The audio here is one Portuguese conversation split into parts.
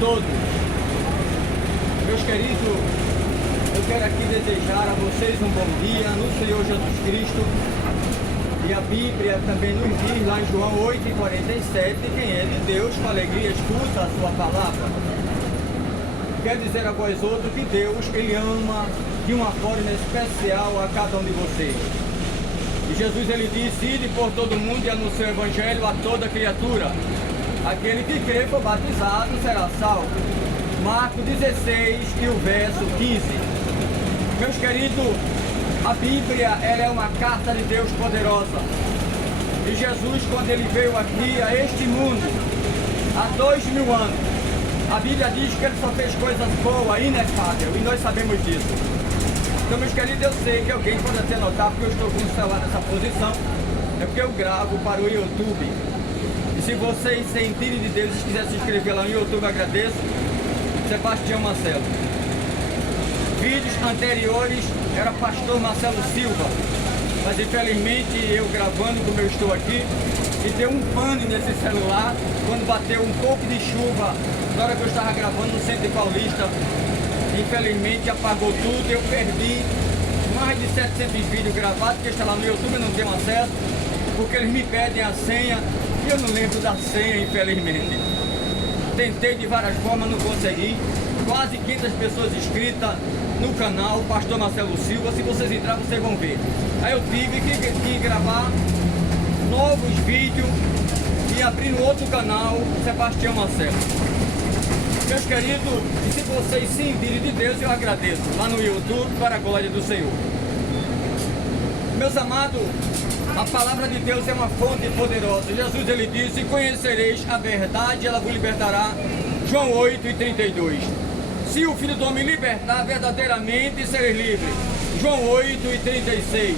todos. Meus queridos, eu quero aqui desejar a vocês um bom dia no Senhor Jesus Cristo. E a Bíblia também nos diz lá em João 8,47, quem é de Deus com alegria escuta a sua palavra. Quer dizer a vós outros que Deus, Ele ama de uma forma especial a cada um de vocês. E Jesus, Ele disse: ide por todo mundo e anunciar o Evangelho a toda criatura. Aquele que crê e for batizado será salvo. Marcos 16 e o verso 15. Meus queridos, a Bíblia, ela é uma carta de Deus poderosa. E Jesus, quando Ele veio aqui a este mundo, há 2000 anos, a Bíblia diz que Ele só fez coisas boas, inefáveis, e nós sabemos disso. Então, meus queridos, eu sei que alguém pode até notar, porque eu estou com o celular nessa posição, é porque eu gravo para o YouTube. E se vocês sentirem de Deus e quiserem se inscrever lá no YouTube, agradeço. Sebastião Marcelo. Vídeos anteriores era pastor Marcelo Silva, mas infelizmente eu gravando como eu estou aqui, e deu um pane nesse celular quando bateu um pouco de chuva na hora que eu estava gravando no Centro Paulista. Infelizmente apagou tudo, eu perdi mais de 700 vídeos gravados que estão lá no YouTube, eu não tenho acesso, porque eles me pedem a senha e eu não lembro da senha, infelizmente. Tentei de várias formas, não consegui. Quase 500 pessoas inscritas no canal Pastor Marcelo Silva. Se vocês entrarem, vocês vão ver. Aí eu tive que gravar novos vídeos e abrir no outro canal Sebastião Marcelo. Meus queridos, e se vocês sentirem de Deus, eu agradeço lá no YouTube, para a glória do Senhor. Meus amados, a palavra de Deus é uma fonte poderosa. Jesus, Ele disse: conhecereis a verdade, ela vos libertará. João 8,32. Se o Filho do Homem libertar, verdadeiramente sereis livres. João 8,36.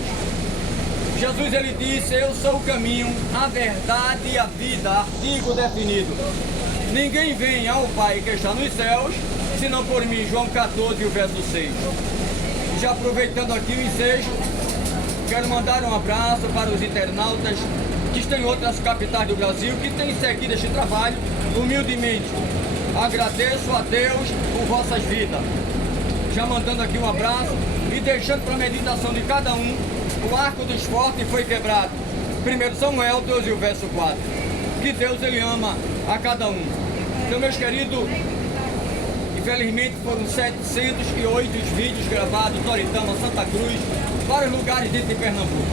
Jesus, Ele disse: eu sou o caminho, a verdade e a vida. Artigo definido. Ninguém vem ao Pai que está nos céus, senão por mim. João 14, o verso 6. Já aproveitando aqui o ensejo, quero mandar um abraço para os internautas que estão em outras capitais do Brasil, que têm seguido este trabalho humildemente. Agradeço a Deus por vossas vidas. Já mandando aqui um abraço e deixando para a meditação de cada um, o arco dos fortes foi quebrado. 1 Samuel 12, o verso 4. Que Deus, Ele ama a cada um. Então, meus queridos, infelizmente foram 708 vídeos gravados em Toritama, Santa Cruz, vários lugares dentro de Pernambuco.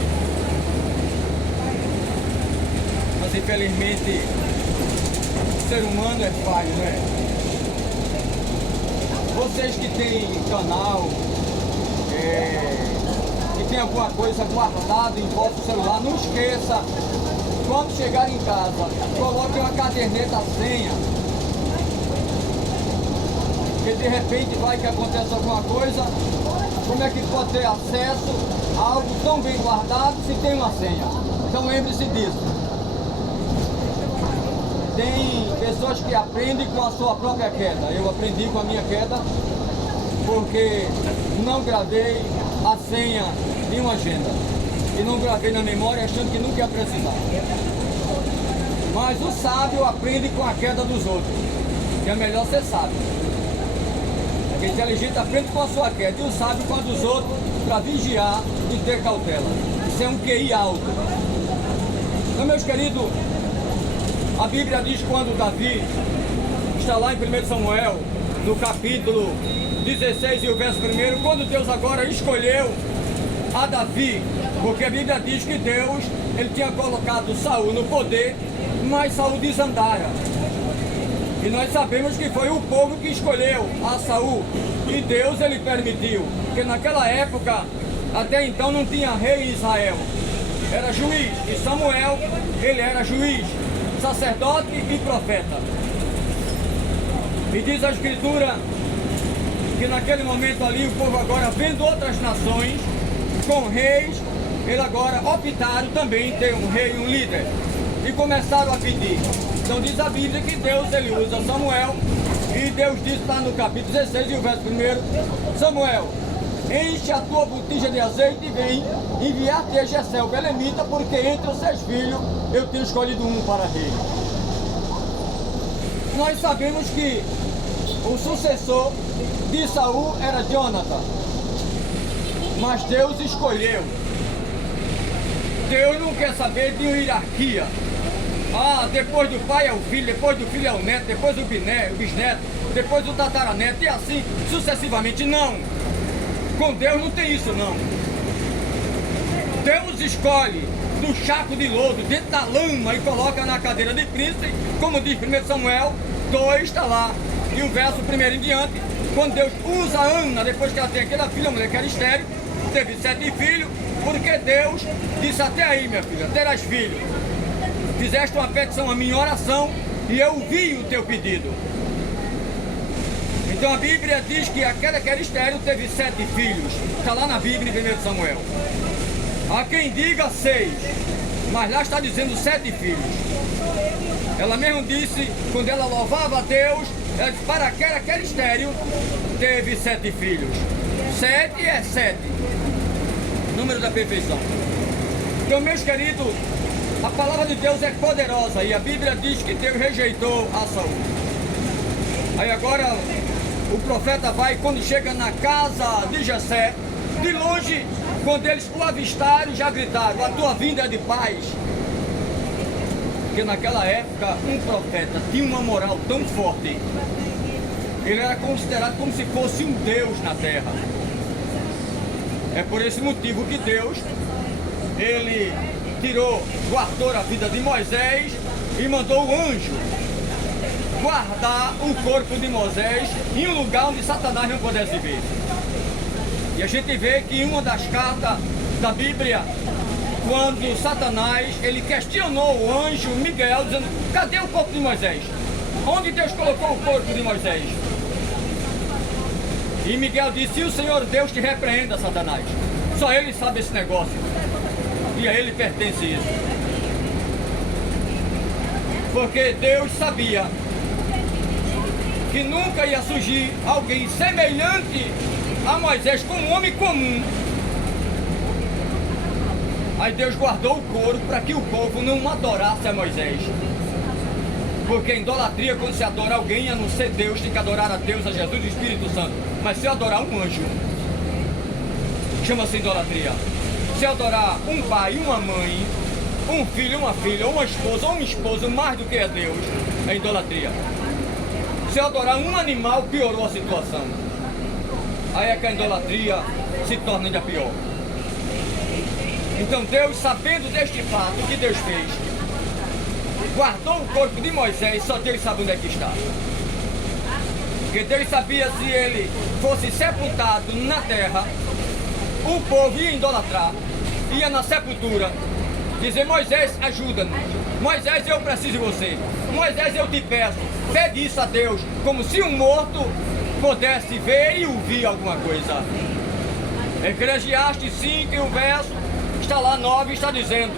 Mas infelizmente o ser humano é falho, né? Vocês que têm canal, que tem alguma coisa guardada em vosso celular, não esqueça, quando chegar em casa, coloque uma caderneta, a senha, porque de repente vai que acontece alguma coisa. Como é que pode ter acesso a algo tão bem guardado se tem uma senha? Então lembre-se disso. Tem pessoas que aprendem com a sua própria queda. Eu aprendi com a minha queda porque não gravei a senha em uma agenda. E não gravei na memória achando que nunca ia precisar. Mas o sábio aprende com a queda dos outros. Que é melhor ser sábio. O inteligente aprende com a sua queda e o sábio com a dos outros para vigiar e ter cautela. Isso é um QI alto. Então, meus queridos, a Bíblia diz quando Davi está lá em 1 Samuel, no capítulo 16 e o verso 1, quando Deus agora escolheu a Davi, porque a Bíblia diz que Deus, Ele tinha colocado Saul no poder, mas Saul desandara. E nós sabemos que foi o povo que escolheu a Saul. E Deus, Ele permitiu. Porque naquela época, até então, não tinha rei em Israel. Era juiz. E Samuel, ele era juiz, sacerdote e profeta. E diz a Escritura que naquele momento ali, o povo agora, vendo outras nações com reis, eles agora optaram também em ter um rei e um líder. E começaram a pedir. Então diz a Bíblia que Deus, Ele usa Samuel, e Deus diz lá no capítulo 16 e o verso 1, Samuel, enche a tua botija de azeite e vem enviar-te a Jessé, o belemita, porque entre os 6 filhos eu tenho escolhido um para rei. Nós sabemos que o sucessor de Saul era Jonathan, mas Deus escolheu. Deus não quer saber de hierarquia. Ah, depois do pai é o filho, depois do filho é o neto, depois o bisneto, depois o tataraneto e assim sucessivamente. Não, com Deus não tem isso não. Deus escolhe do chaco de lodo, dentro da lama, e coloca na cadeira de príncipe, como diz 1 Samuel 2, está lá. E o verso 1 em diante, quando Deus usa Ana, depois que ela tem aquela filha, a mulher que era estéril, teve 7 filhos, porque Deus disse: até aí, minha filha, terás filho. Fizeste uma petição à minha oração e eu ouvi o teu pedido. Então a Bíblia diz que aquela que era estéril teve 7 filhos. Está lá na Bíblia em 1 Samuel. Há quem diga 6, mas lá está dizendo 7 filhos. Ela mesmo disse, quando ela louvava a Deus, ela disse: para aquela que era estéril, teve 7 filhos. 7 é 7, número da perfeição. Então, meus queridos, a palavra de Deus é poderosa e a Bíblia diz que Deus rejeitou a Saul. Aí agora o profeta vai, quando chega na casa de Jessé, de longe, quando eles o avistaram, já gritaram: a tua vinda é de paz. Porque naquela época um profeta tinha uma moral tão forte, ele era considerado como se fosse um Deus na terra. É por esse motivo que Deus, ele guardou a vida de Moisés e mandou o anjo guardar o corpo de Moisés em um lugar onde Satanás não pudesse ver. E a gente vê que em uma das cartas da Bíblia, quando Satanás, ele questionou o anjo Miguel, dizendo: cadê o corpo de Moisés? Onde Deus colocou o corpo de Moisés? E Miguel disse: o Senhor Deus te repreenda, Satanás. Só ele sabe esse negócio. E a ele pertence isso. Porque Deus sabia que nunca ia surgir alguém semelhante a Moisés, como um homem comum. Aí Deus guardou o couro para que o povo não adorasse a Moisés. Porque em idolatria, quando se adora alguém, a não ser Deus, tem que adorar a Deus, a Jesus e o Espírito Santo. Mas se adorar um anjo, chama-se idolatria. Se adorar um pai, uma mãe, um filho, uma filha, uma esposa ou um esposo, mais do que a Deus, é idolatria. Se adorar um animal, piorou a situação. Aí é que a idolatria se torna ainda pior. Então Deus, sabendo deste fato, o que Deus fez? Guardou o corpo de Moisés, só Deus sabe onde é que está. Porque Deus sabia, se ele fosse sepultado na terra, o povo ia idolatrar, ia na sepultura, dizer: Moisés, ajuda-nos. Moisés, eu preciso de você. Moisés, eu te peço. Pede isso a Deus, como se um morto pudesse ver e ouvir alguma coisa. Eclesiastes 5, o verso está lá 9, está dizendo: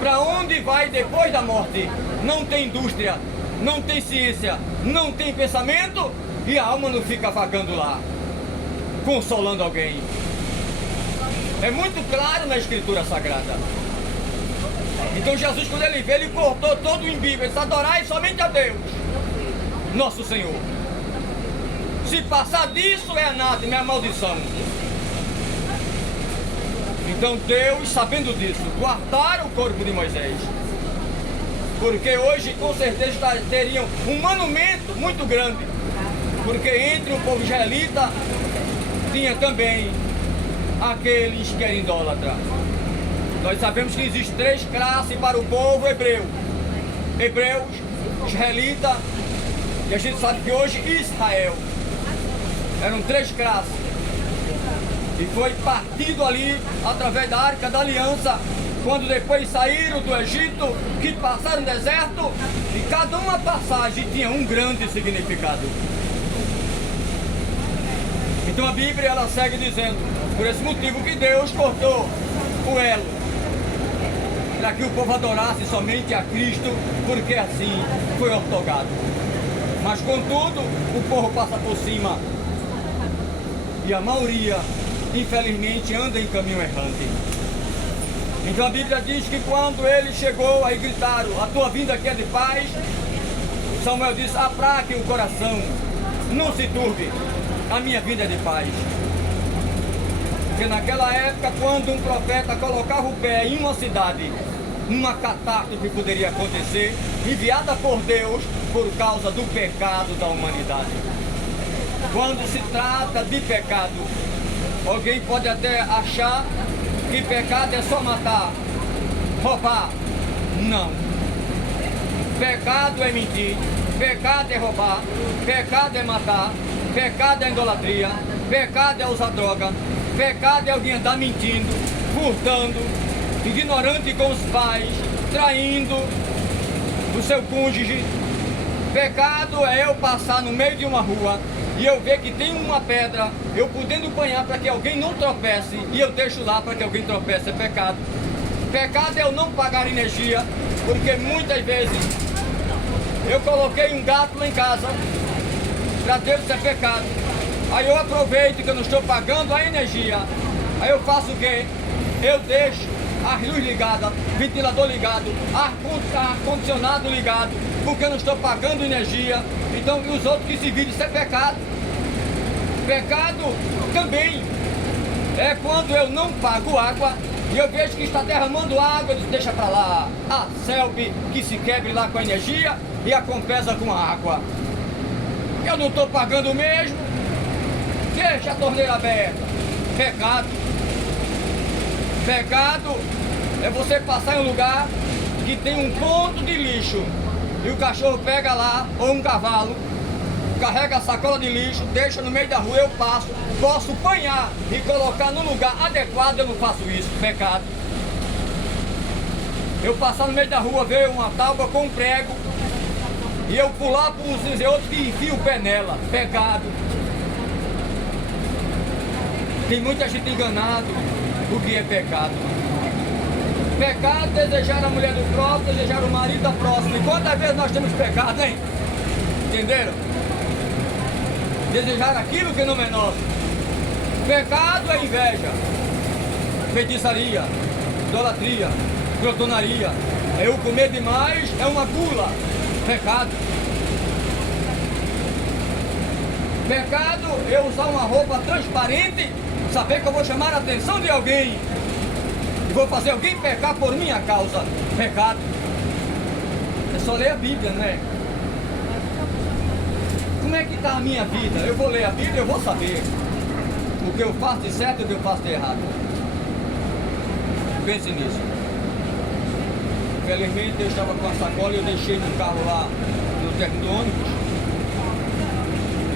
para onde vai depois da morte? Não tem indústria, não tem ciência, não tem pensamento, e a alma não fica vagando lá, consolando alguém. É muito claro na Escritura Sagrada. Então Jesus, quando ele veio, ele cortou todo o embigo. Ele disse: adorai somente a Deus, nosso Senhor. Se passar disso, é anátema, é maldição. Então Deus, sabendo disso, guardaram o corpo de Moisés. Porque hoje, com certeza, teriam um monumento muito grande. Porque entre o povo israelita tinha também aqueles que eram idólatras. Nós sabemos que existem 3 classes para o povo hebreu: hebreus, israelita, e a gente sabe que hoje Israel. Eram 3 classes. E foi partido ali através da Arca da Aliança, quando depois saíram do Egito, que passaram no deserto, e cada uma passagem tinha um grande significado. Então a Bíblia, ela segue dizendo: por esse motivo que Deus cortou o elo, para que o povo adorasse somente a Cristo, porque assim foi ortogado. Mas contudo, o povo passa por cima, e a maioria, infelizmente, anda em caminho errante. Então a Bíblia diz que quando ele chegou, aí gritaram: a tua vinda aqui é de paz. Samuel disse: apraque o coração não se turbe a minha vida de paz. Porque naquela época, quando um profeta colocava o pé em uma cidade, uma catástrofe poderia acontecer, enviada por Deus por causa do pecado da humanidade. Quando se trata de pecado, alguém pode até achar que pecado é só matar, roubar. Não. Pecado é mentir, pecado é roubar, pecado é matar, pecado é idolatria, pecado é usar droga, pecado é alguém andar mentindo, furtando, ignorante com os pais, traindo o seu cônjuge. Pecado é eu passar no meio de uma rua e eu ver que tem uma pedra, eu podendo apanhar para que alguém não tropece e eu deixo lá para que alguém tropece. É pecado. Pecado é eu não pagar energia, porque muitas vezes eu coloquei um gato lá em casa, para Deus isso é pecado. Aí eu aproveito que eu não estou pagando a energia, aí eu faço o quê? Eu deixo a luz ligada, ventilador ligado, ar-condicionado ligado, porque eu não estou pagando energia. Então, e os outros que se viram, isso é pecado. Pecado também é quando eu não pago água e eu vejo que está derramando água, eu digo, deixa para lá, a Selby que se quebre lá com a energia e a Compesa com a água. Eu não estou pagando mesmo, deixa a torneira aberta. Pecado. Pecado é você passar em um lugar que tem um ponto de lixo e o cachorro pega lá, ou um cavalo, carrega a sacola de lixo, deixa no meio da rua, eu passo, posso apanhar e colocar no lugar adequado, eu não faço isso. Pecado. Eu passar no meio da rua, ver uma tábua com um prego e eu pular para uns dizer outros que enfia o pé nela. Pecado. Tem muita gente enganado o que é pecado. Pecado, desejar a mulher do próximo, desejar o marido da próxima. E quantas vezes nós temos pecado, hein? Entenderam? Desejar aquilo que não é nosso. Pecado é inveja, feitiçaria, idolatria, glotonaria. É eu comer demais, é uma gula. Pecado. Pecado é eu usar uma roupa transparente, saber que eu vou chamar a atenção de alguém e vou fazer alguém pecar por minha causa. Pecado. É só ler a Bíblia, não é? Como é que está a minha vida? Eu vou ler a Bíblia, eu vou saber o que eu faço de certo e o que eu faço de errado. Pense nisso. Infelizmente eu estava com a sacola e eu deixei no carro lá no térreo do ônibus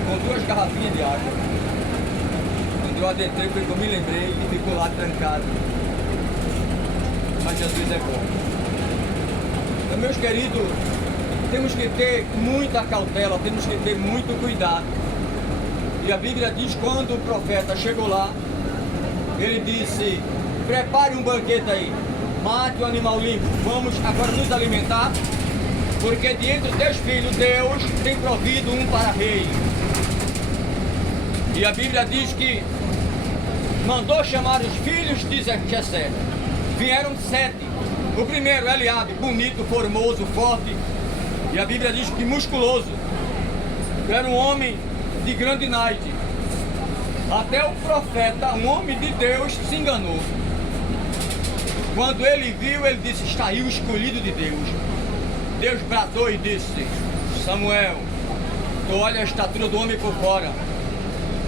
com 2 garrafinhas de água. Quando eu adentrei foi que eu me lembrei e ficou lá trancado. Mas Jesus é bom. Então, meus queridos, temos que ter muita cautela, temos que ter muito cuidado. E a Bíblia diz, quando o profeta chegou lá, ele disse, prepare um banquete aí, mate o animal limpo, vamos agora nos alimentar, porque de entre os teus filhos, Deus tem provido um para rei. E a Bíblia diz que mandou chamar os filhos de Jessé. Vieram 7. O primeiro, Eliabe, bonito, formoso, forte. E a Bíblia diz que musculoso. Era um homem de grande naite. Até o profeta, um homem de Deus, se enganou. Quando ele viu, ele disse, está aí o escolhido de Deus. Deus bradou e disse, Samuel, tu olha a estatura do homem por fora,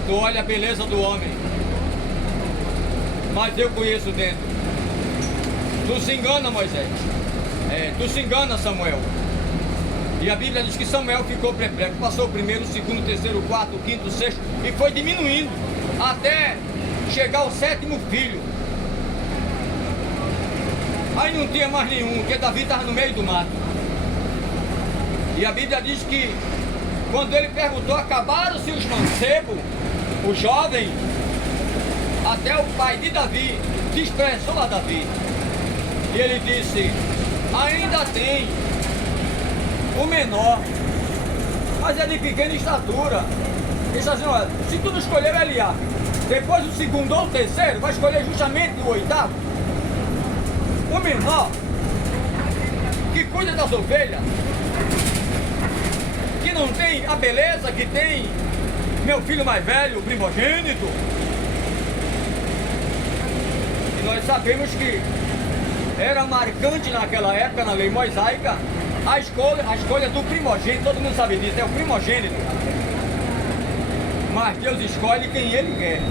tu olha a beleza do homem, mas eu conheço dentro. Tu se engana, Moisés. Tu se engana, Samuel. E a Bíblia diz que Samuel ficou perplexo. Passou o primeiro, o segundo, o terceiro, o quarto, o quinto, o sexto, e foi diminuindo até chegar ao 7º filho. Aí não tinha mais nenhum, porque Davi estava no meio do mato. E a Bíblia diz que quando ele perguntou, acabaram-se os mancebos, o jovem, até o pai de Davi desprezou a Davi. E ele disse, ainda tem o menor, mas é de pequena estatura. Ele disse assim, olha, se tu não escolher Eliabe, depois o segundo ou o terceiro, vai escolher justamente o 8º. O menor, que cuida das ovelhas, que não tem a beleza que tem meu filho mais velho, o primogênito. E nós sabemos que era marcante naquela época, na lei mosaica, a escolha do primogênito. Todo mundo sabe disso, é o primogênito. Mas Deus escolhe quem Ele quer.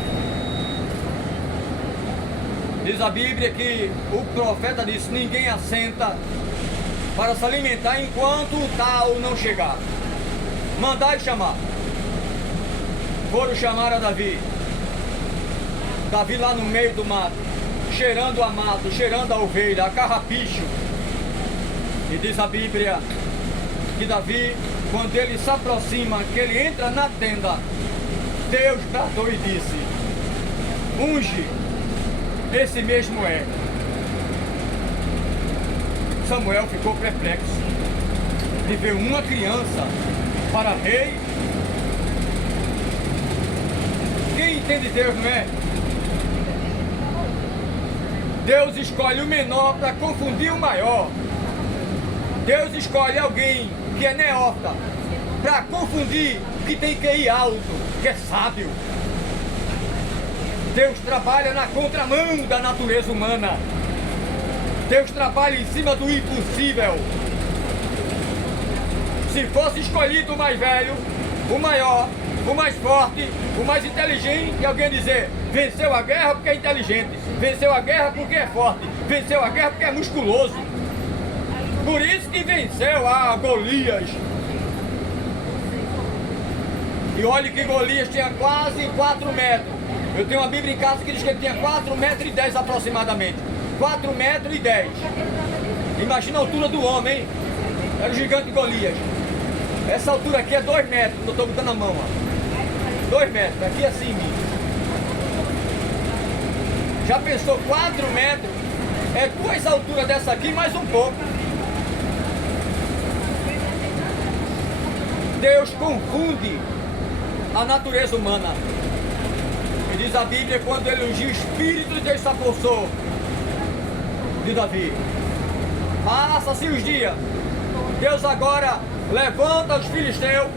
Diz a Bíblia que o profeta disse: ninguém assenta para se alimentar enquanto o tal não chegar. Mandai chamar. Foram chamar a Davi. Davi lá no meio do mato, cheirando a mato, cheirando a ovelha, a carrapicho. E diz a Bíblia que Davi, quando ele se aproxima, que ele entra na tenda, Deus bradou e disse: unge, esse mesmo é. Samuel ficou perplexo de ver uma criança para rei. Quem entende Deus, não é? Deus escolhe o menor para confundir o maior. Deus escolhe alguém que é neófita para confundir que tem que ir alto, que é sábio. Deus trabalha na contramão da natureza humana. Deus trabalha em cima do impossível. Se fosse escolhido o mais velho, o maior, o mais forte, o mais inteligente, alguém ia dizer: venceu a guerra porque é inteligente, venceu a guerra porque é forte, venceu a guerra porque é musculoso. Por isso que venceu a Golias. E olha que Golias tinha quase 4 metros. Eu tenho uma Bíblia em casa que diz que ele tinha 4,10 metros aproximadamente. 4,10 metros. Imagina a altura do homem, hein? Era o gigante Golias. Essa altura aqui é 2 metros, eu estou botando a mão, ó. 2 metros, aqui assim. Já pensou 4 metros? É 2 alturas dessa aqui, mais um pouco. Deus confunde a natureza humana. E diz a Bíblia, quando ele ungiu, o Espírito de Deus se apossou de Davi. Passa-se os dias. Deus agora levanta os filisteus,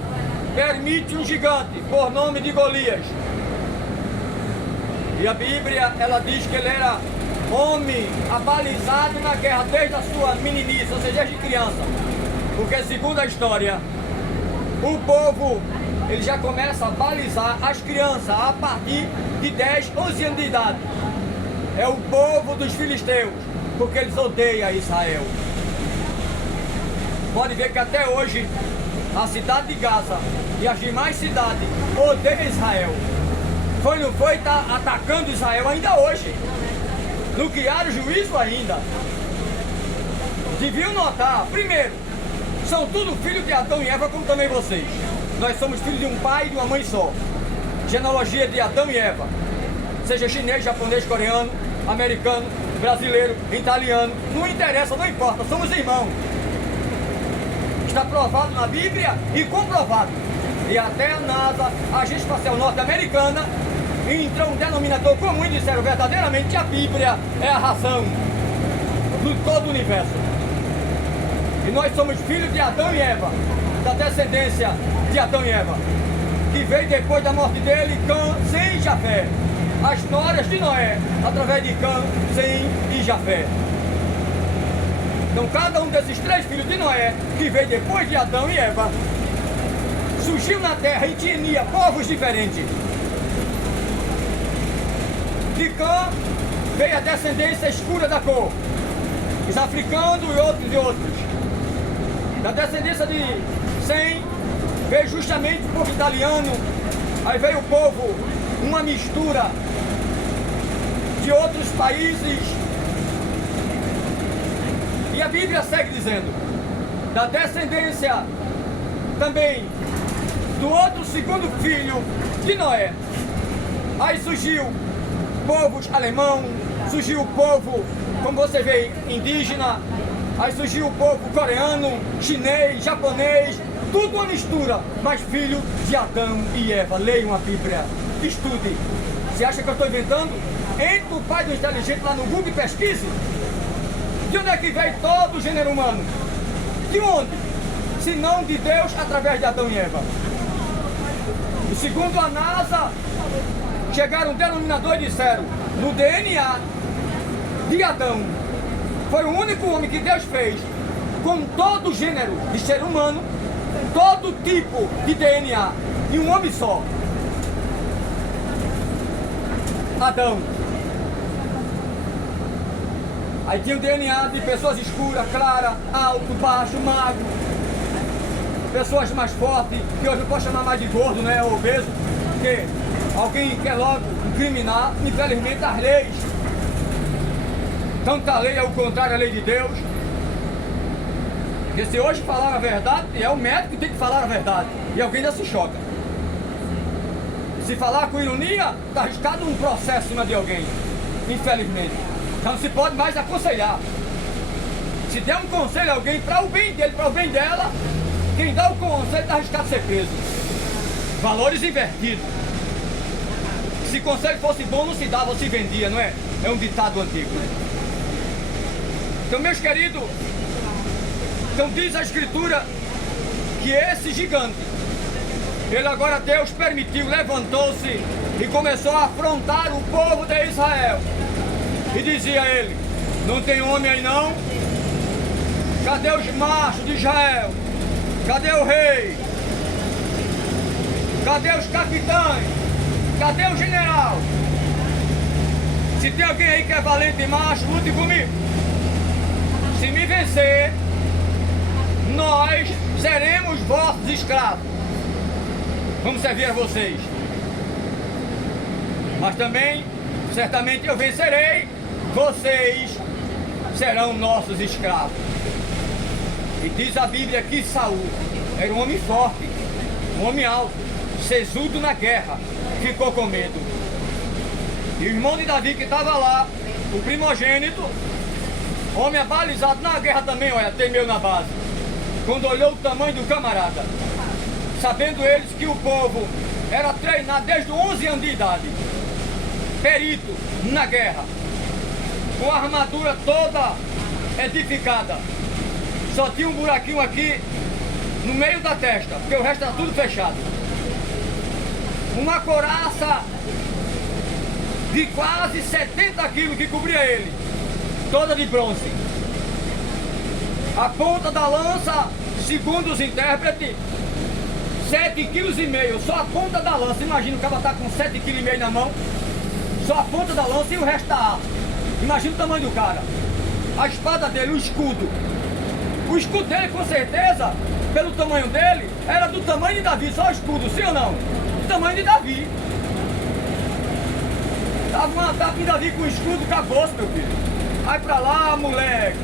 permite um gigante, por nome de Golias. E a Bíblia, ela diz que ele era homem abalizado na guerra desde a sua meninice, ou seja, desde criança. Porque segundo a história, o povo, ele já começa a balizar as crianças a partir de 10, 11 anos de idade. É o povo dos filisteus, porque eles odeiam Israel. Pode ver que até hoje a cidade de Gaza e as demais cidades odeiam Israel. Foi, não foi, está atacando Israel ainda hoje. Não criaram juízo ainda. Deviam notar, primeiro, são tudo filhos de Adão e Eva, como também vocês. Nós somos filhos de um pai e de uma mãe só. Genealogia de Adão e Eva. Seja chinês, japonês, coreano, americano, brasileiro, italiano. Não interessa, não importa, somos irmãos. Está provado na Bíblia e comprovado. E até a NASA, a Agência Espacial Norte-Americana, entrou um denominador comum e disseram verdadeiramente que a Bíblia é a razão de todo o universo. E nós somos filhos de Adão e Eva, da descendência de Adão e Eva, que veio depois da morte dele, Cã, Sem e Jafé. As noras de Noé, através de Cã, Sem e Jafé. Então cada um desses 3 filhos de Noé, que veio depois de Adão e Eva, surgiu na terra e tinha povos diferentes. De Cã veio a descendência escura da cor, os africanos e outros. Da descendência de Sem veio justamente o povo italiano. Aí veio o povo, uma mistura de outros países. E a Bíblia segue dizendo, da descendência também do outro segundo filho de Noé. Aí surgiu povos alemão, surgiu o povo, como você vê, indígena. Aí surgiu o povo coreano, chinês, japonês, tudo uma mistura, mas filho de Adão e Eva. Leiam a Bíblia, estude. Você acha que eu estou inventando? Entre o pai do inteligente lá no Google e pesquise. De onde é que veio todo o gênero humano? De onde? Se não de Deus, através de Adão e Eva. E segundo a NASA, chegaram um denominador e disseram, no DNA de Adão, foi o único homem que Deus fez com todo gênero de ser humano, todo tipo de DNA, e um homem só. Adão. Aí tinha o DNA de pessoas escuras, claras, alto, baixo, magro, pessoas mais fortes, que hoje não posso chamar mais de gordo, né, obeso, porque alguém quer logo incriminar, infelizmente, as leis. Tanta lei é o contrário à lei de Deus. Porque se hoje falar a verdade, é o médico que tem que falar a verdade, e alguém ainda se choca. Se falar com ironia, está arriscado um processo em cima de alguém, infelizmente. Então não se pode mais aconselhar. Se der um conselho a alguém para o bem dele, para o bem dela, quem dá o conselho está arriscado ser preso. Valores invertidos. Se conselho fosse bom, não se dava, se vendia, não é? É um ditado antigo. Então, meus queridos, então diz a Escritura que esse gigante, ele agora, Deus permitiu, levantou-se e começou a afrontar o povo de Israel. E dizia a ele, não tem homem aí não? Cadê os machos de Israel? Cadê o rei? Cadê os capitães? Cadê o general? Se tem alguém aí que é valente e macho, lute comigo. Se me vencer, nós seremos vossos escravos. Vamos servir a vocês. Mas também, certamente eu vencerei, vocês serão nossos escravos. E diz a Bíblia que Saul era um homem forte, um homem alto, sesudo na guerra, ficou com medo. E o irmão de Davi que estava lá, o primogênito, homem abalizado na guerra também, olha, temeu na base. Quando olhou o tamanho do camarada, sabendo eles que o povo era treinado desde 11 anos de idade, perito na guerra, com a armadura toda edificada, só tinha um buraquinho aqui no meio da testa, porque o resto era tudo fechado. Uma couraça de quase 70 quilos que cobria ele, toda de bronze. A ponta da lança, segundo os intérpretes, 7,5 kg, só a ponta da lança. Imagina o cara tá com 7,5 kg na mão, só a ponta da lança e o resto da arma. Imagina o tamanho do cara. A espada dele, o escudo. O escudo dele, com certeza, pelo tamanho dele, era do tamanho de Davi, só o escudo, sim ou não? Do tamanho de Davi. Dava uma tapa em Davi com o escudo, acabou-se, meu filho. Vai pra lá, moleque.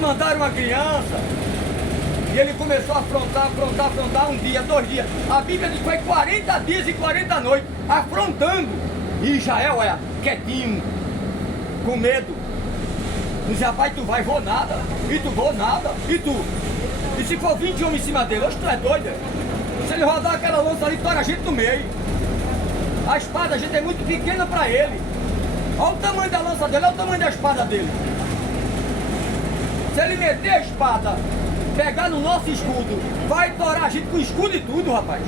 Mandaram uma criança e ele começou a afrontar um dia, 2 dias. A Bíblia diz que foi 40 dias e 40 noites afrontando. E Israel, olha, quietinho, com medo. Dizia, rapaz, tu vai, vou nada. E tu, vou nada. E tu? E se for 20 homens em cima dele, hoje tu é doido. Se ele rodar aquela lança ali, tora a gente no meio. A espada, a gente é muito pequena para ele. Olha o tamanho da lança dele, olha o tamanho da espada dele. Se ele meter a espada, pegar no nosso escudo, vai torar a gente com escudo e tudo, rapaz.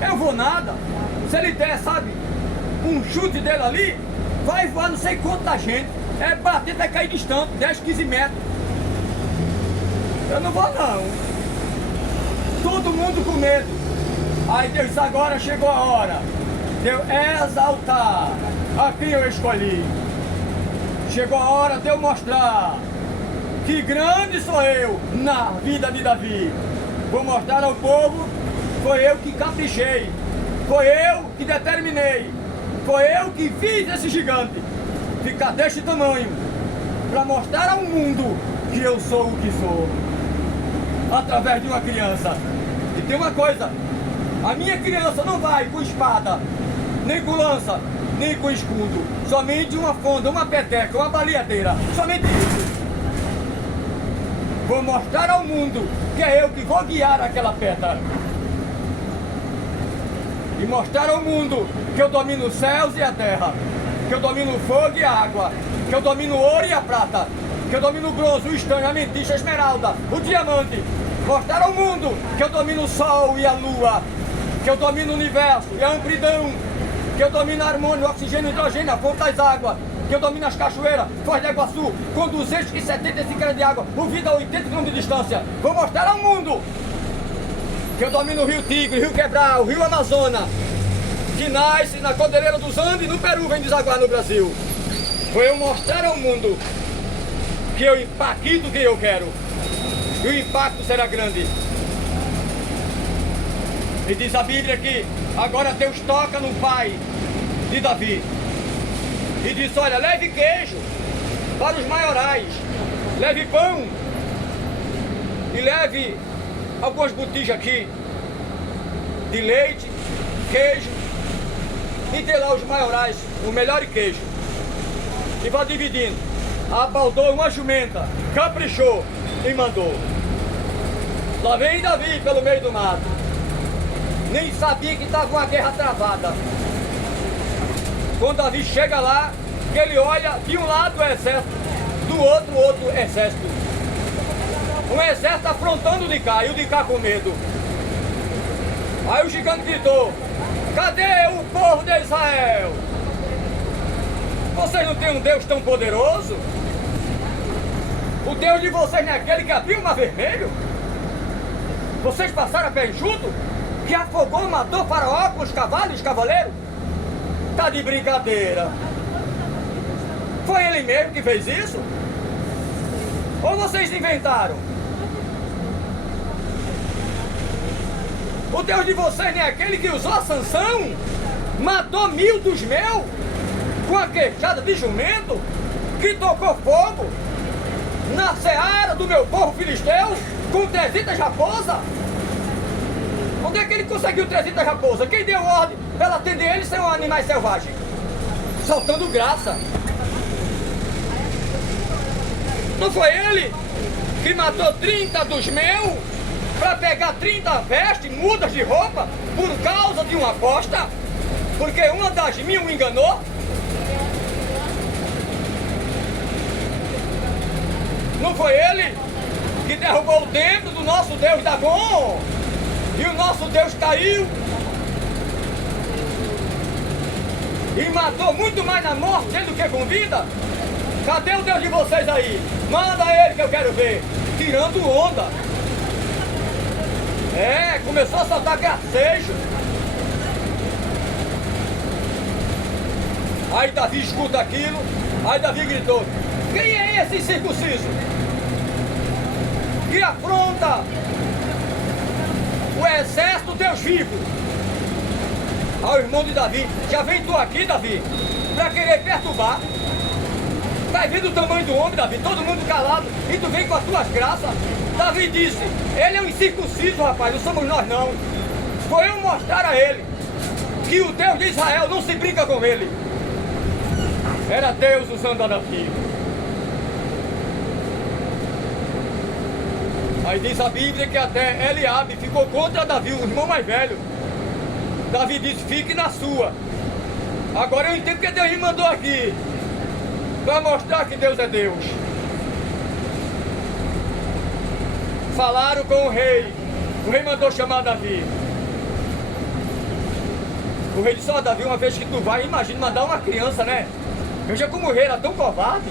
Eu vou nada. Se ele der, sabe, um chute dele ali, vai voar não sei quanta gente. É bater, vai cair distante, 10, 15 metros. Eu não vou não. Todo mundo com medo. Aí Deus disse, agora chegou a hora de eu exaltar a quem eu escolhi. Chegou a hora de eu mostrar que grande sou eu na vida de Davi. Vou mostrar ao povo, foi eu que caprichei, foi eu que determinei, foi eu que fiz esse gigante ficar deste tamanho, para mostrar ao mundo que eu sou o que sou, através de uma criança. E tem uma coisa, a minha criança não vai com espada, nem com lança, nem com escudo, somente uma fonda, uma peteca, uma baleadeira, somente isso. Vou mostrar ao mundo que é eu que vou guiar aquela pedra. E mostrar ao mundo que eu domino os céus e a terra, que eu domino o fogo e a água, que eu domino o ouro e a prata, que eu domino o bronze, o estanho, a ametista, a esmeralda, o diamante. Mostrar ao mundo que eu domino o sol e a lua, que eu domino o universo e a amplidão, que eu domino a harmônia, o oxigênio, o hidrogênio, a fonte das águas, que eu domino as cachoeiras, Foz do Iguaçu, com 275 km de água, o vida a 80 km de distância. Vou mostrar ao mundo que eu domino o Rio Tigre, o Rio Quebral, o Rio Amazonas, que nasce na Cordilheira dos Andes e no Peru vem desaguar no Brasil. Vou eu mostrar ao mundo que eu impacto o que eu quero. E o impacto será grande. E diz a Bíblia que agora Deus toca no pai de Davi. E diz, olha, leve queijo para os maiorais, leve pão e leve algumas botijas aqui de leite, queijo, e dê lá aos maiorais o melhor queijo. E vai dividindo. Abaldou uma jumenta, caprichou e mandou. Lá vem Davi pelo meio do mato. Nem sabia que estava uma guerra travada. Quando Davi chega lá, que ele olha de um lado o exército, do outro exército. Um exército afrontando o de cá, e o de cá com medo. Aí o gigante gritou, cadê o povo de Israel? Vocês não têm um Deus tão poderoso? O Deus de vocês não é aquele que abriu o mar vermelho? Vocês passaram a pé enxuto? Que afogou, matou Faraó com os cavalos e os cavaleiros? Tá de brincadeira. Foi ele mesmo que fez isso? Ou vocês inventaram? O Deus de vocês não é aquele que usou a Sansão? Matou 1000 dos meus? Com a queixada de jumento? Que tocou fogo na seara do meu povo filisteu? Com 300 raposas? Onde é que ele conseguiu 300 raposas? Quem deu ordem para ela atender eles são animais selvagens? Soltando graça. Não foi ele que matou 30 dos meus para pegar 30 vestes, mudas de roupa, por causa de uma aposta? Porque uma das minhas o enganou? Não foi ele que derrubou o templo do nosso Deus Dagon? E o nosso Deus caiu? E matou muito mais na morte dele do que com vida? Cadê o Deus de vocês aí? Manda ele que eu quero ver. Tirando onda. É, começou a soltar gracejo. Aí Davi escuta aquilo. Aí Davi gritou, quem é esse circunciso que afronta o exército Deus vivo? Aí o irmão de Davi, já vem tu aqui, Davi, pra querer perturbar? Tá vendo o tamanho do homem, Davi? Todo mundo calado, e tu vem com as tuas graças? Davi disse, ele é um incircunciso, rapaz, não somos nós não. Foi eu mostrar a ele que o Deus de Israel não se brinca com ele. Era Deus usando a Davi. Aí diz a Bíblia que até Eliabe ficou contra Davi, o irmão mais velho. Davi disse, fique na sua. Agora eu entendo que Deus me mandou aqui para mostrar que Deus é Deus. Falaram com o rei mandou chamar Davi. O rei disse, ó Davi, uma vez que tu vai, imagina mandar uma criança, né? Veja como o rei era tão covarde.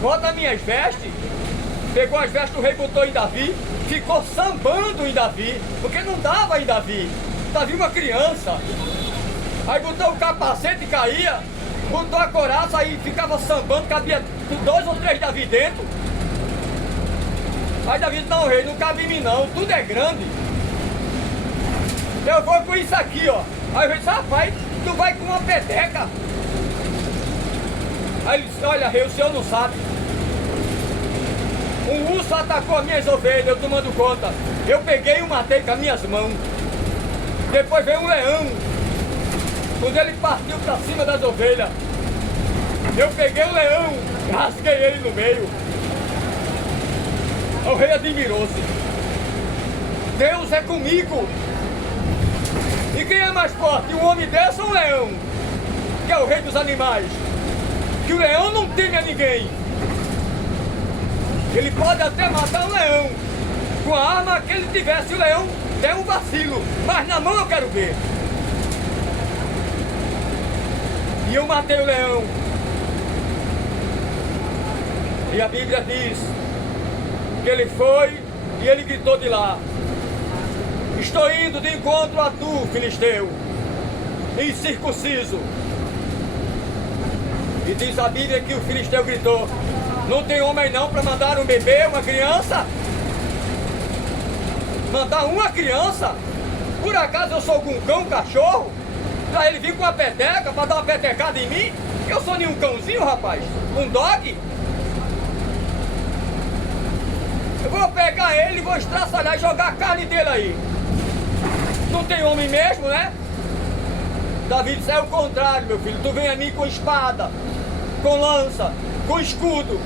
Bota minhas vestes. Pegou as vestes do rei, botou em Davi. Ficou sambando em Davi, porque não dava em Davi. Davi uma criança. Aí botou o capacete e caía. Botou a coraça, aí ficava sambando. Cabia 2 ou 3 Davi dentro. Aí Davi disse, não rei, não cabe em mim não, tudo é grande. Eu vou com isso aqui, ó. Aí o rei disse, rapaz, tu vai com uma peteca. Aí ele disse, olha rei, o senhor não sabe. Um urso atacou as minhas ovelhas, eu tomando conta. Eu peguei e o matei com as minhas mãos. Depois veio um leão. Quando ele partiu para cima das ovelhas, eu peguei o leão, rasguei ele no meio. O rei admirou-se. Deus é comigo. E quem é mais forte, um homem desse ou um leão? Que é o rei dos animais. Que o leão não teme a ninguém. Ele pode até matar um leão, com a arma que ele tivesse, o leão der um vacilo, mas na mão eu quero ver. E eu matei o leão. E a Bíblia diz que ele foi e ele gritou de lá: estou indo de encontro a tu, filisteu, incircunciso. E diz a Bíblia que o filisteu gritou: não tem homem não para mandar um bebê, uma criança? Mandar uma criança? Por acaso eu sou algum cão, cachorro? Pra ele vir com uma peteca, pra dar uma petecada em mim? Eu sou nenhum cãozinho, rapaz? Um dog? Eu vou pegar ele e vou estraçalhar e jogar a carne dele aí. Não tem homem mesmo, né? Davi disse: é o contrário, meu filho. Tu vem a mim com espada, com lança, com escudo,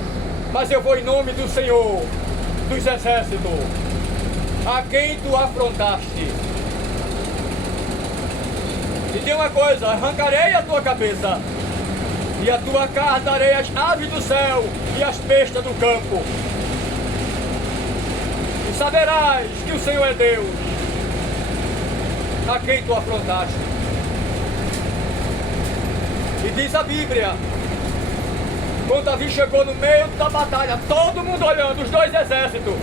mas eu vou em nome do Senhor dos exércitos, a quem tu afrontaste. E tem uma coisa: arrancarei a tua cabeça, e a tua carne darei às aves do céu e às bestas do campo. E saberás que o Senhor é Deus, a quem tu afrontaste. E diz a Bíblia, quando Davi chegou no meio da batalha, todo mundo olhando, os dois exércitos,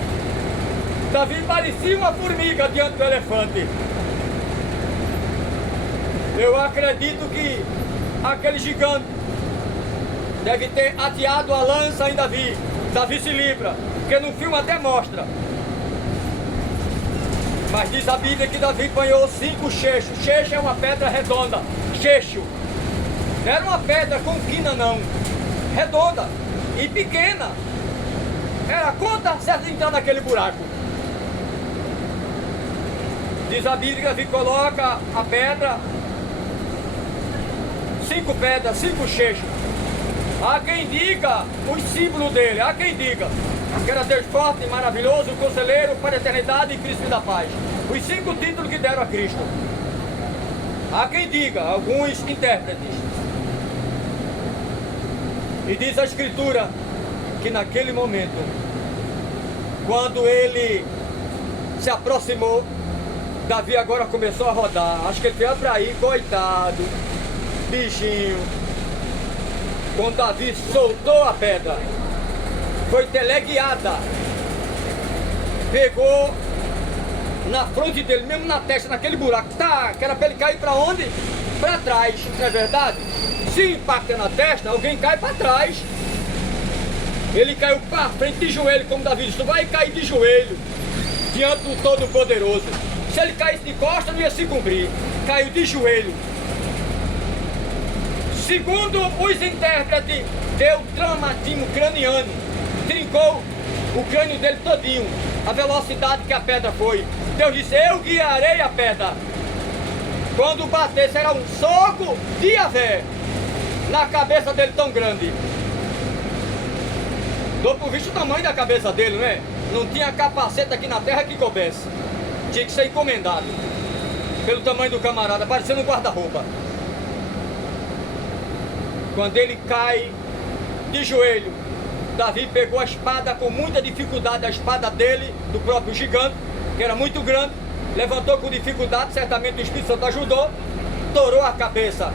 Davi parecia uma formiga diante do elefante. Eu acredito que aquele gigante deve ter ateado a lança em Davi. Davi se livra, porque no filme até mostra. Mas diz a Bíblia que Davi apanhou 5 cheixos. Cheixo é uma pedra redonda. Cheixo. Não era uma pedra com quina não. Redonda e pequena. Era conta certa de entrar naquele buraco. Diz a Bíblia que Davi coloca a pedra, 5 pedras, 5 cheixos. Há quem diga os símbolos dele, há quem diga que era Deus forte e maravilhoso, conselheiro para a eternidade e príncipe da paz. Os 5 títulos que deram a Cristo. Há quem diga, alguns intérpretes. E diz a Escritura que naquele momento, quando ele se aproximou, Davi agora começou a rodar. Acho que ele veio para aí, coitado, bichinho. Quando Davi soltou a pedra, foi teleguiada, pegou na fronte dele, mesmo na testa, naquele buraco, tá, que era para ele cair para onde? Para trás, não é verdade? Se impacta na testa, alguém cai para trás. Ele caiu para frente de joelho, como Davi disse: vai cair de joelho diante do Todo-Poderoso. Se ele caísse de costa, não ia se cumprir. Caiu de joelho. Segundo os intérpretes, deu traumatismo craniano, trincou o crânio dele todinho, a velocidade que a pedra foi. Deus disse: eu guiarei a pedra. Quando batesse, era um soco de Yahvé na cabeça dele tão grande. Dou por visto o tamanho da cabeça dele, não é? Não tinha capacete aqui na terra que coubesse. Tinha que ser encomendado pelo tamanho do camarada, parecendo um guarda-roupa. Quando ele cai de joelho, Davi pegou a espada com muita dificuldade, a espada dele, do próprio gigante, que era muito grande, levantou com dificuldade, certamente o Espírito Santo ajudou, torou a cabeça.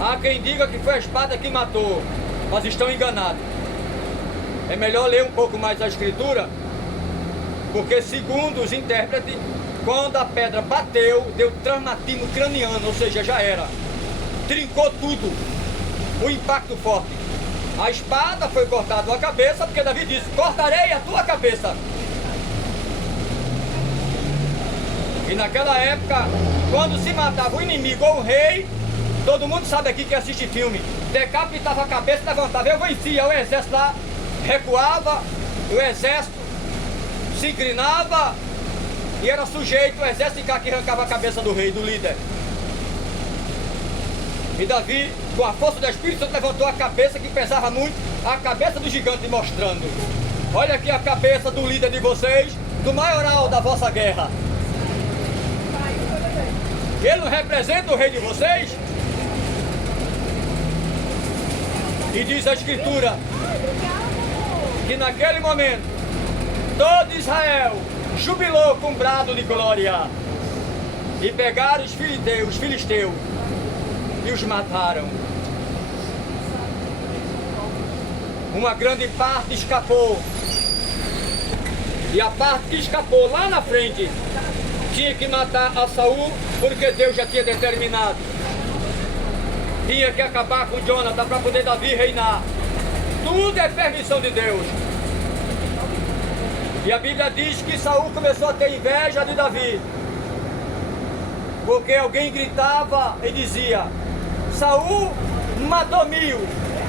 Há quem diga que foi a espada que matou, mas estão enganados. É melhor ler um pouco mais a Escritura, porque segundo os intérpretes, quando a pedra bateu, deu traumatismo craniano, ou seja, já era. Trincou tudo, o impacto forte. A espada foi cortada a cabeça, porque Davi disse: cortarei a tua cabeça. E naquela época, quando se matava o inimigo ou o rei, todo mundo sabe aqui que assiste filme, decapitava a cabeça e levantava. Eu vencia, o exército lá recuava, o exército se inclinava e era sujeito, o exército que arrancava a cabeça do rei, do líder. E Davi, com a força do Espírito Santo, levantou a cabeça que pesava muito, a cabeça do gigante, mostrando: olha aqui a cabeça do líder de vocês, do maioral da vossa guerra. Ele não representa o rei de vocês? E diz a Escritura que naquele momento todo Israel jubilou com brado de glória. E pegaram os filisteus e os mataram. Uma grande parte escapou. E a parte que escapou lá na frente tinha que matar a Saul, porque Deus já tinha determinado. Tinha que acabar com Jonathan para poder Davi reinar. Tudo é permissão de Deus. E a Bíblia diz que Saul começou a ter inveja de Davi, porque alguém gritava e dizia: Saul matou 1000,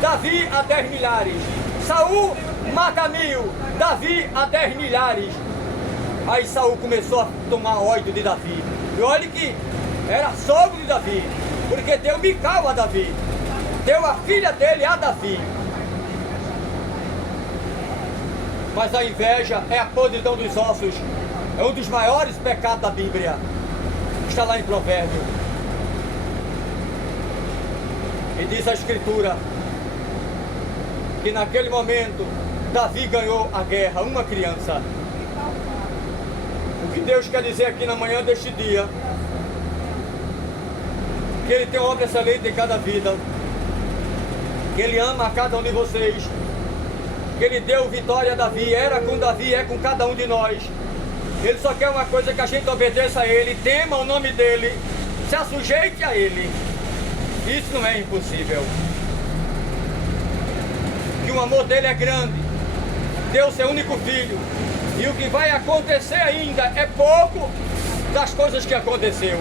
Davi a 10 milhares. Saul mata 1000, Davi a 10 milhares. Aí Saul começou a tomar ódio de Davi. E olha que era sogro de Davi, porque deu Mical a Davi, deu a filha dele a Davi. Mas a inveja é a podridão dos ossos. É um dos maiores pecados da Bíblia. Está lá em Provérbio. E diz a Escritura que naquele momento Davi ganhou a guerra, uma criança. O que Deus quer dizer aqui na manhã deste dia, que Ele tem uma obra excelente em cada vida, que Ele ama a cada um de vocês, que Ele deu vitória a Davi, era com Davi, é com cada um de nós. Ele só quer uma coisa, que a gente obedeça a Ele, tema o nome dEle, se assujeite a Ele. Isso não é impossível. Que o amor dEle é grande, deu seu único filho, e o que vai acontecer ainda é pouco das coisas que aconteceu.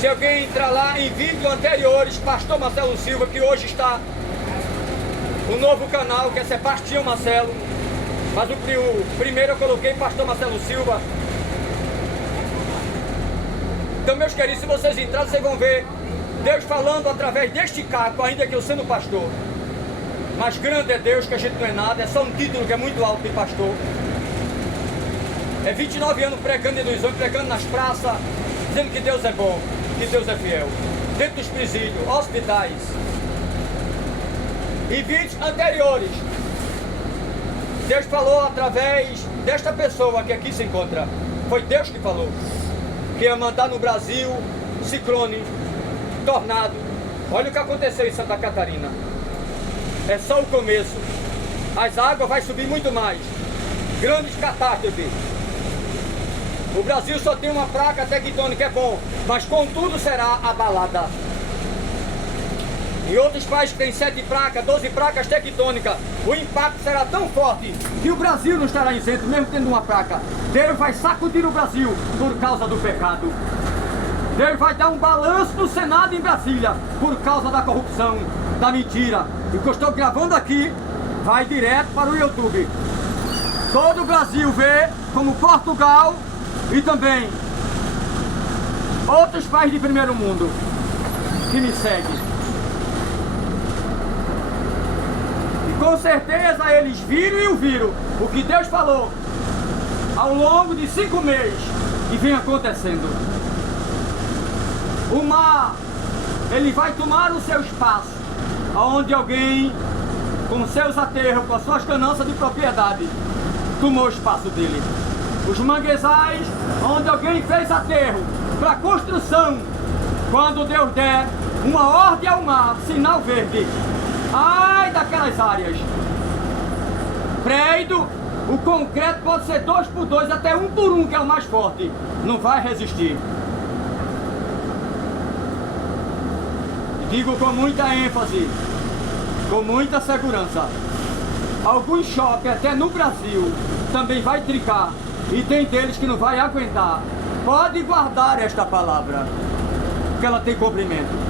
Se alguém entrar lá em vídeos anteriores, Pastor Marcelo Silva, que hoje está o novo canal, que é Sebastião Marcelo, mas o primeiro eu coloquei Pastor Marcelo Silva. Então, meus queridos, se vocês entrarem, vocês vão ver Deus falando através deste caco, ainda que eu sendo pastor. Mas grande é Deus, que a gente não é nada, é só um título que é muito alto de pastor. É 29 anos pregando em Luizão, pregando nas praças, dizendo que Deus é bom, que Deus é fiel. Dentro dos presídios, hospitais. E vídeos anteriores, Deus falou através desta pessoa que aqui se encontra. Foi Deus que falou que ia mandar no Brasil ciclone, tornado. Olha o que aconteceu em Santa Catarina. É só o começo. As águas vão subir muito mais. Grandes catástrofes. O Brasil só tem uma placa tectônica, é bom, mas contudo será abalada. Em outros países que tem 7 placas, 12 placas tectônicas, o impacto será tão forte que o Brasil não estará isento, mesmo tendo uma placa. Deus vai sacudir o Brasil por causa do pecado. Deus vai dar um balanço no Senado em Brasília por causa da corrupção, da mentira. E o que eu estou gravando aqui vai direto para o YouTube. Todo o Brasil vê, como Portugal e também outros países de primeiro mundo que me seguem. Com certeza eles viram e ouviram o que Deus falou ao longo de 5 meses e vem acontecendo. O mar, ele vai tomar o seu espaço, onde alguém, com seus aterros, com as suas ganâncias de propriedade, tomou o espaço dele. Os manguezais, onde alguém fez aterro para construção, quando Deus der uma ordem ao mar, sinal verde, ai daquelas áreas. Prédio, o concreto pode ser 2 por 2, até 1 por 1, que é o mais forte. Não vai resistir. Digo com muita ênfase, com muita segurança. Alguns choques, até no Brasil, também vai trincar. E tem deles que não vai aguentar. Pode guardar esta palavra, que ela tem cumprimento.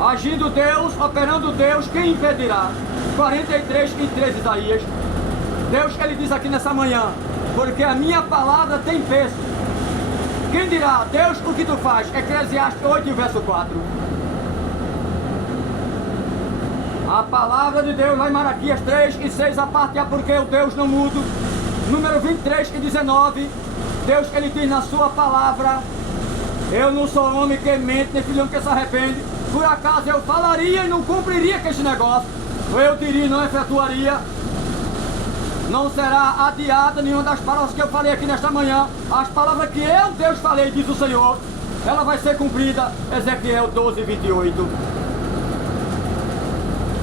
Agindo Deus, operando Deus, quem impedirá? 43 e 13 Isaías. Deus que Ele diz aqui nessa manhã, porque a minha palavra tem peso. Quem dirá, Deus, o que tu faz? Eclesiastes 8, verso 4. A palavra de Deus lá em Malaquias 3 e 6, a parte é porque o Deus não muda. Número 23 e 19, Deus que Ele diz na sua palavra, eu não sou homem que mente, nem filhão que se arrepende. Por acaso eu falaria e não cumpriria com esse negócio, ou eu diria e não efetuaria. não será adiada nenhuma das palavras que eu falei aqui nesta manhã. As palavras que eu, Deus, falei, diz o Senhor, ela vai ser cumprida. Ezequiel 12, 28.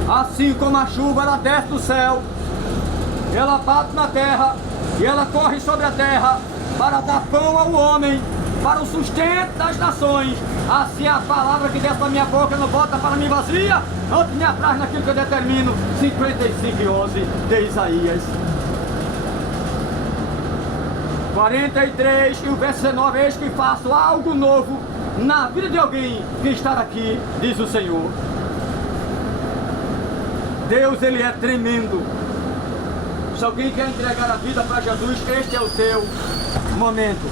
Assim como a chuva, ela desce do céu, ela bate na terra e ela corre sobre a terra para dar pão ao homem, para o sustento das nações. Assim a palavra que desce da minha boca não volta para mim vazia, antes me apraz naquilo que eu determino. 55:11 de Isaías. 43 e o verso 19: eis que faço algo novo na vida de alguém que está aqui, diz o Senhor. Deus, Ele é tremendo. Se alguém quer entregar a vida para Jesus, este é o teu momento,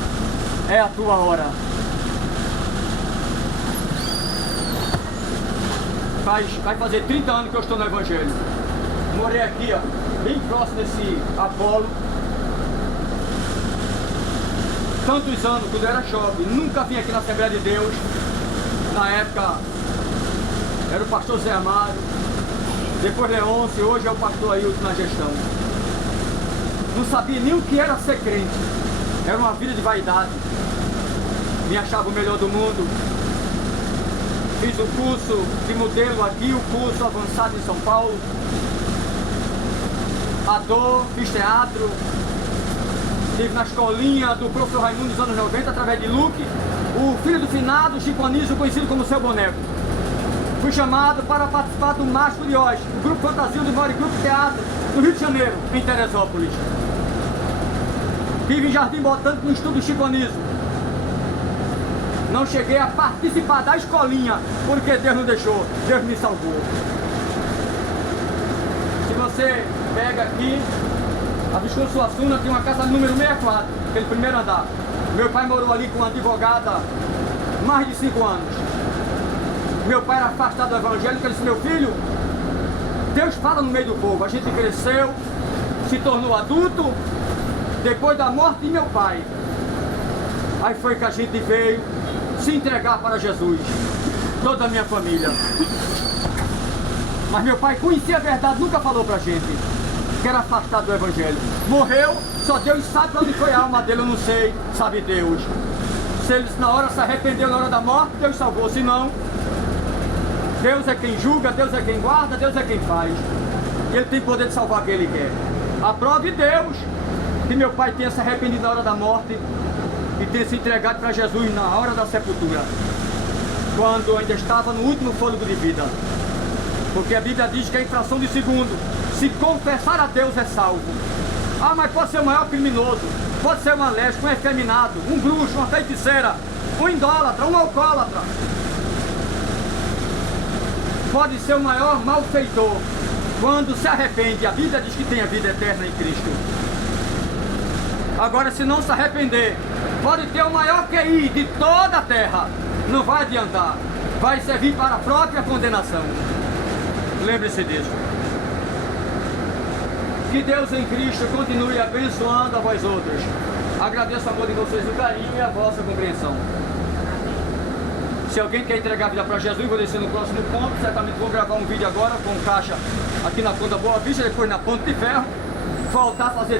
é a tua hora. Vai fazer 30 anos que eu estou no Evangelho. Morei aqui, ó, bem próximo desse Apolo. Tantos anos, quando eu era jovem, nunca vim aqui na Assembleia de Deus. Na época era o pastor Zé Amaro, depois Leôncio, hoje é o pastor Ailton na gestão. Não sabia nem o que era ser crente. Era uma vida de vaidade. Me achava o melhor do mundo. Fiz o curso de modelo aqui, o curso avançado em São Paulo. Ator, fiz teatro. Estive na escolinha do professor Raimundo nos anos 90, através de Luke, o filho do finado Chico Anísio, conhecido como Seu Boneco. Fui chamado para participar do Mágico de Oz, o grupo fantasia do maior grupo de teatro do Rio de Janeiro, em Teresópolis. Estive em Jardim Botânico no estudo Chico Anísio. Não cheguei a participar da escolinha, porque Deus não deixou, Deus me salvou. Se você pega aqui, a Visconde Suassuna tem uma casa número 64, aquele primeiro andar. Meu pai morou ali com uma advogada mais de 5 anos. Meu pai era afastado do Evangelho, que ele disse: meu filho, Deus fala no meio do povo. A gente cresceu, se tornou adulto, depois da morte de meu pai. Aí foi que a gente veio se entregar para Jesus, toda a minha família. Mas meu pai conhecia a verdade, nunca falou pra gente que era afastado do Evangelho. Morreu, só Deus sabe para onde foi a alma dele, eu não sei, sabe Deus. Se ele na hora se arrependeu na hora da morte, Deus salvou, se não, Deus é quem julga, Deus é quem guarda, Deus é quem faz. Ele tem poder de salvar quem ele quer. A prova de Deus que meu pai tenha se arrependido na hora da morte e ter se entregado para Jesus na hora da sepultura, quando ainda estava no último fôlego de vida. Porque a Bíblia diz que a infração de segundo, se confessar a Deus, é salvo. Ah, mas pode ser o maior criminoso, pode ser um alérgico, um efeminado, um bruxo, uma feiticeira, um idólatra, um alcoólatra. Pode ser o maior malfeitor. Quando se arrepende, a Bíblia diz que tem a vida eterna em Cristo. Agora, se não se arrepender, pode ter o maior QI de toda a terra, não vai adiantar, vai servir para a própria condenação. Lembre-se disso. Que Deus em Cristo continue abençoando a vós outros. Agradeço o amor de vocês, o carinho e a vossa compreensão. Se alguém quer entregar a vida para Jesus, vou descer no próximo ponto. Certamente vou gravar um vídeo agora com caixa aqui na Ponta Boa Vista, depois na Ponte de Ferro. Voltar a fazer tudo.